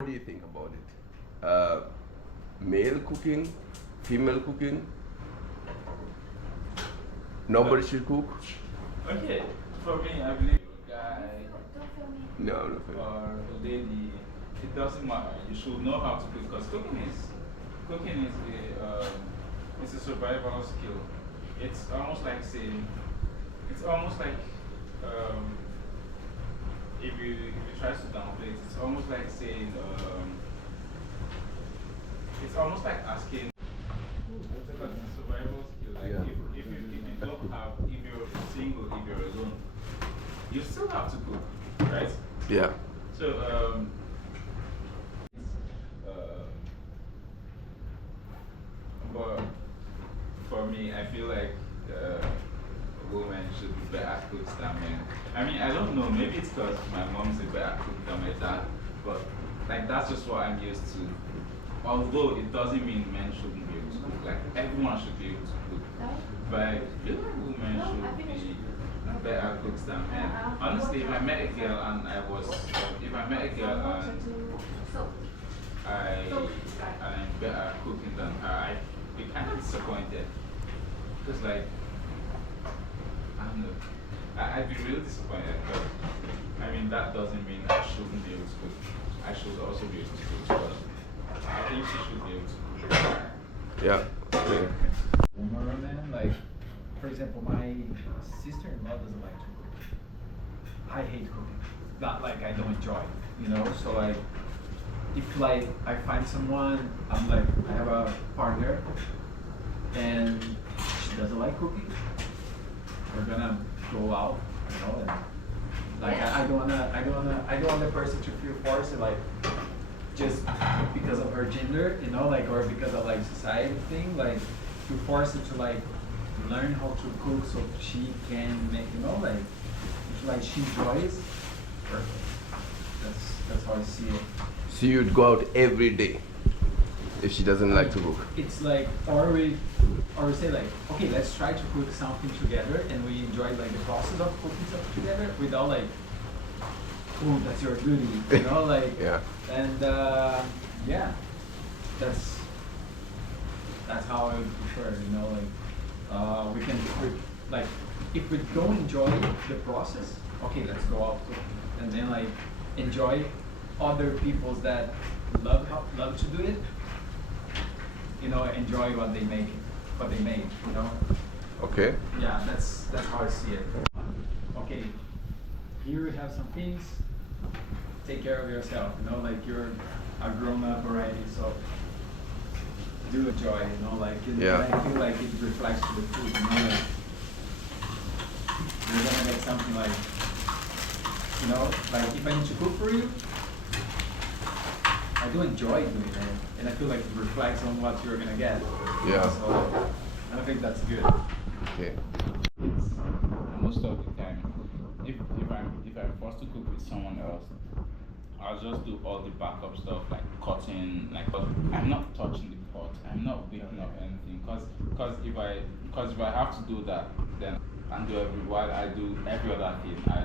What do you think about it? Male cooking, female cooking? Nobody should cook? Okay, for me, I believe a guy No, no. or a lady, it doesn't matter. You should know how to cook because cooking is it's a survival skill. It's almost like saying, if you try to downplay it, it's almost like saying, it's almost like asking. It's a survival skill. Like if you don't have, if you're single, if you're alone, you still have to cook, right? Yeah. So, but for me, I feel like women should be better cooks than men. I mean, I don't know, maybe it's because my mom's a better cook than my dad, but like that's just what I'm used to. Although it doesn't mean men shouldn't be able to cook, like everyone should be able to cook. But I feel like women should be better cooks than men. Honestly, if I met a girl and I'm better cooking than her, I'd be kind of disappointed. Because like, I don't know, I'd be really disappointed because, I mean, that doesn't mean I shouldn't be able to cook. I should also be able to cook, but I think she should be able to cook. Yeah. Woman, man, like, for example, my sister-in-law doesn't like to cook. I hate cooking. Not like I don't enjoy it, you know? So like, if like I find someone, I'm like, I have a partner and she doesn't like cooking, we're gonna go out, you know, and like I don't want the person to feel forced to like just because of her gender, you know, like, or because of like society thing, like to force her to like learn how to cook so she can make, you know, like she enjoys. Perfect. That's how I see it. So you'd go out every day if she doesn't like to cook? It's like, or we say like, okay, let's try to cook something together and we enjoy like the process of cooking something together without like, oh, that's your duty, you know, like, Yeah. And yeah, that's how I would prefer, you know, like, we can, like, if we don't enjoy the process, okay, let's go out and then like enjoy other people's that love to do it, you know, enjoy what they make, you know. Okay. Yeah, that's how I see it. Okay, here we have some things. Take care of yourself, you know, like you're a grown up already, so do enjoy, you know, like I feel like it reflects to the food, you know, like you're gonna get something like, you know, like if I need to cook for you, I do enjoy doing it, and I feel like it reflects on what you're gonna get. Yeah. So I think that's good. Okay. Most of the time, if I'm forced to cook with someone else, I'll just do all the backup stuff like cutting, like I'm not touching the pot, I'm not whipping up anything, because if I have to do that, then while I do every other thing, I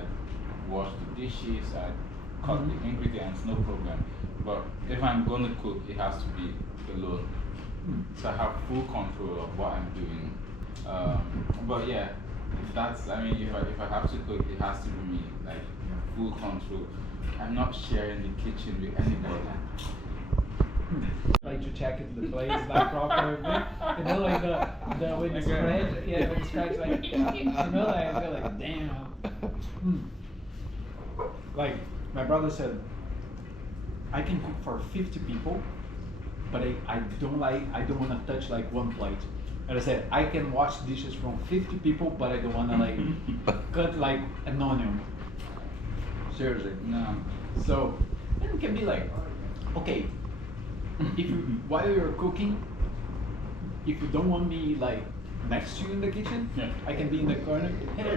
wash the dishes, I cut the ingredients, no problem. But if I'm gonna cook, it has to be alone, so I have full control of what I'm doing. But yeah, if I have to cook, it has to be me, like full control. I'm not sharing the kitchen with anybody. Like to check if the plate is like proper, you know, like the with the spread, yeah, with the spread, like, you know, like I feel like damn. Like my brother said, I can cook for 50 people, but I don't want to touch like one plate. And I said I can wash dishes from 50 people, but I don't want to like cut like an onion. Seriously, no. So then it can be like, okay, if you, while you're cooking, if you don't want me like next to you in the kitchen, I can be in the corner. Hey,